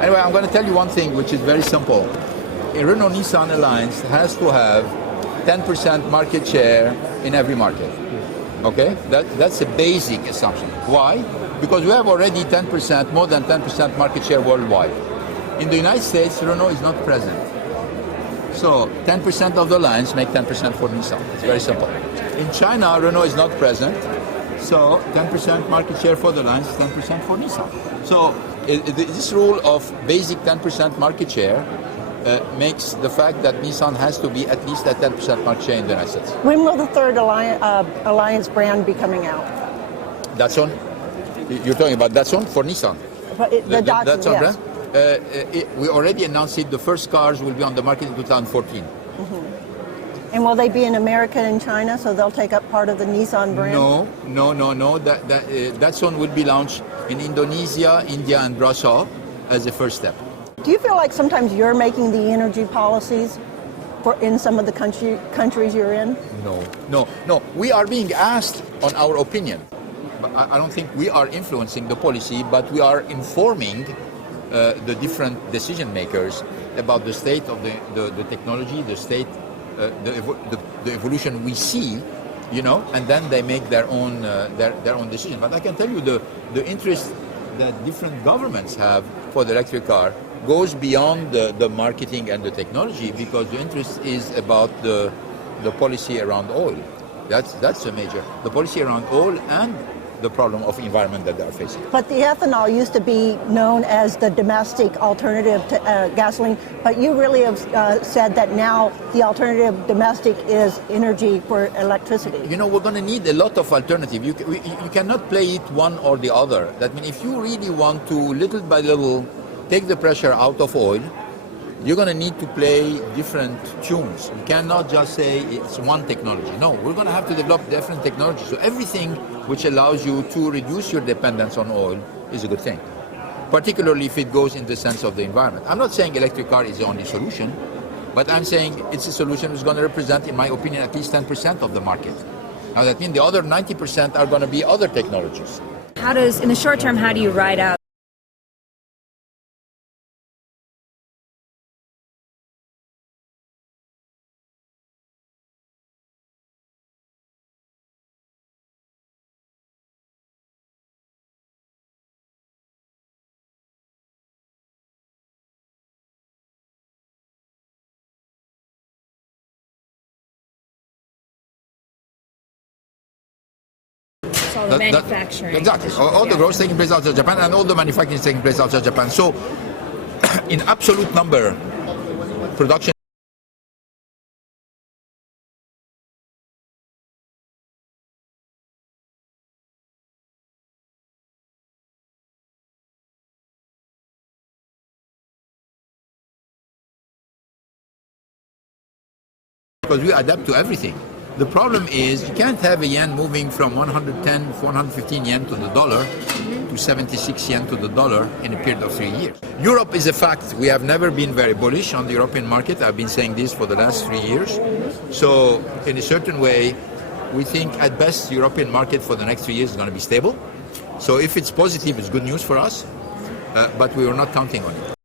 Anyway, I'm going to tell you one thing which is very simple. A Renault-Nissan Alliance has to have 10% market share in every market. Okay? That's a basic assumption. Why? Because we have already 10%, more than 10% market share worldwide. In the United States, Renault is not present. So 10% of the lines make 10% for Nissan. It's very simple. In China, Renault is not present. So 10% market share for the lines, 10% for Nissan. So this rule of basic 10% market share makes the fact that Nissan has to be at least at 10% market share in the United States. When will the third Alliance brand be coming out? Datsun? You're talking about Datsun for Nissan? The Datsun, yes. Brand? We already announced it. The first cars will be on the market in 2014. And will they be in America and China, so they'll take up part of the Nissan brand? No. Datsun will be launched in Indonesia, India, and Brazil as a first step. Do you feel like sometimes you're making the energy policies in some of the countries you're in? No. We are being asked on our opinion. I don't think we are influencing the policy, but we are informing the different decision makers about the state of the technology, the state, the evolution we see, and then they make their own decision. But I can tell you the interest that different governments have for the electric car goes beyond the marketing and the technology, because the interest is about the policy around oil. That's a major, the policy around oil and the problem of environment that they are facing. But the ethanol used to be known as the domestic alternative to gasoline, but you really have said that now the alternative domestic is energy for electricity. We're going to need a lot of alternative. You cannot play it one or the other. That means if you really want to, little by little, take the pressure out of oil, you're going to need to play different tunes. You cannot just say it's one technology. No, we're going to have to develop different technologies. So everything which allows you to reduce your dependence on oil is a good thing, particularly if it goes in the sense of the environment. I'm not saying electric car is the only solution, but I'm saying it's a solution that's going to represent, in my opinion, at least 10% of the market. Now that means the other 90% are going to be other technologies. In the short term, how do you ride out all the manufacturing? Exactly. All the growth taking place outside Japan, and all the manufacturing is taking place outside Japan. So, in absolute number, production because we adapt to everything. The problem is you can't have a yen moving from 110, 415 yen to the dollar to 76 yen to the dollar in a period of 3 years. Europe is a fact. We have never been very bullish on the European market. I've been saying this for the last 3 years. So in a certain way, we think at best the European market for the next 3 years is going to be stable. So if it's positive, it's good news for us, but we are not counting on it.